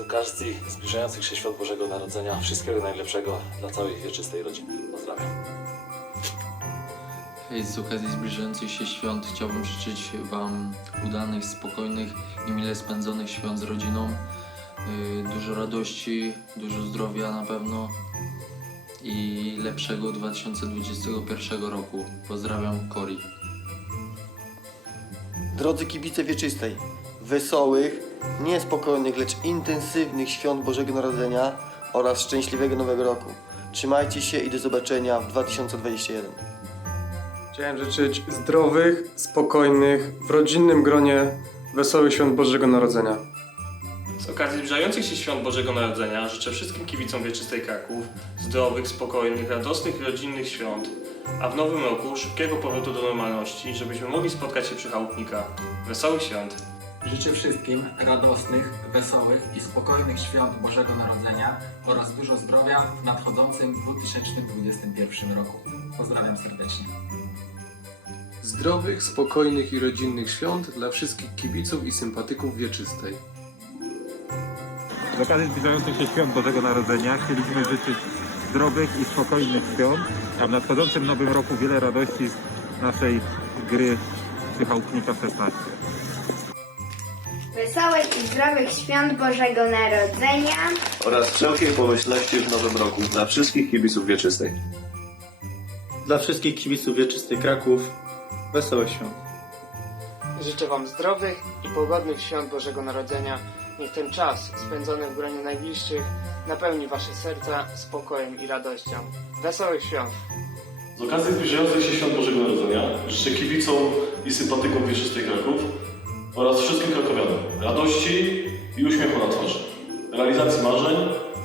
okazji zbliżających się świąt Bożego Narodzenia wszystkiego najlepszego dla całej wieczystej rodziny. Pozdrawiam. Hej, z okazji zbliżających się świąt chciałbym życzyć Wam udanych, spokojnych i mile spędzonych świąt z rodziną. Yy, Dużo radości, dużo zdrowia na pewno i lepszego 2021 roku. Pozdrawiam, Cory. Drodzy kibice wieczystej, wesołych, niespokojnych, lecz intensywnych świąt Bożego Narodzenia oraz szczęśliwego Nowego Roku. Trzymajcie się i do zobaczenia w 2021. Chciałem życzyć zdrowych, spokojnych, w rodzinnym gronie wesołych świąt Bożego Narodzenia. Z okazji zbliżających się świąt Bożego Narodzenia życzę wszystkim kibicom Wieczystej Kraków zdrowych, spokojnych, radosnych i rodzinnych świąt, a w nowym roku szybkiego powrotu do normalności, żebyśmy mogli spotkać się przy chałupnika. Wesołych świąt! Życzę wszystkim radosnych, wesołych i spokojnych świąt Bożego Narodzenia oraz dużo zdrowia w nadchodzącym 2021 roku. Pozdrawiam serdecznie. Zdrowych, spokojnych i rodzinnych świąt dla wszystkich kibiców i sympatyków wieczystej. Z okazji zbliżających się świąt Bożego Narodzenia chcieliśmy życzyć zdrowych i spokojnych świąt, a w nadchodzącym nowym roku wiele radości z naszej gry przy Chałupnika 16. Wesołych i zdrowych świąt Bożego Narodzenia. oraz wszelkiej pomyślności w nowym roku dla wszystkich kibiców wieczystej. Dla wszystkich kibiców wieczystej Kraków wesołych świąt. Życzę Wam zdrowych i pogodnych świąt Bożego Narodzenia. Niech ten czas spędzony w gronie najbliższych napełni Wasze serca spokojem i radością. Wesołych świąt! Z okazji zbliżających się świąt Bożego Narodzenia życzę kibicom i sympatykom wieczystej Kraków oraz wszystkim krakowianom radości i uśmiechu na twarzy, realizacji marzeń,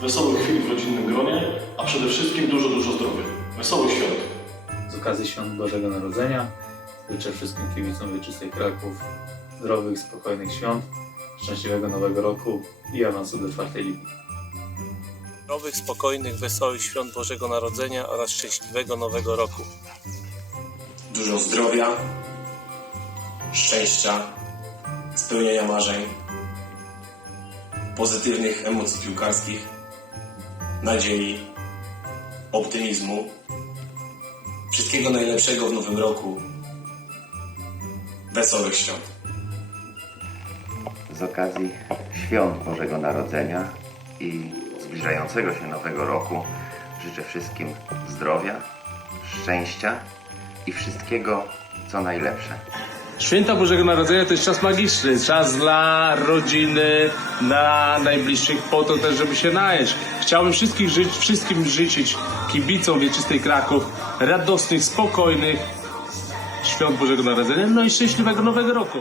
wesołych chwil w rodzinnym gronie, a przede wszystkim dużo, dużo zdrowia. Wesołych świąt! Z okazji świąt Bożego Narodzenia życzę wszystkim kibicom wieczystej Kraków zdrowych, spokojnych świąt, szczęśliwego nowego roku i awansu do czwartej ligi. Zdrowych, spokojnych, wesołych świąt Bożego Narodzenia oraz szczęśliwego Nowego Roku. Dużo zdrowia, szczęścia, spełnienia marzeń, pozytywnych emocji piłkarskich, nadziei, optymizmu. Wszystkiego najlepszego w nowym roku. Wesołych świąt. z okazji świąt Bożego Narodzenia i zbliżającego się Nowego Roku życzę wszystkim zdrowia, szczęścia i wszystkiego, co najlepsze. Święta Bożego Narodzenia to jest czas magiczny, czas dla rodziny, dla najbliższych, po to też, żeby się najeść. Chciałbym wszystkich żyć, wszystkim życzyć kibicom Wieczystej Kraków radosnych, spokojnych świąt Bożego Narodzenia, no i szczęśliwego Nowego Roku.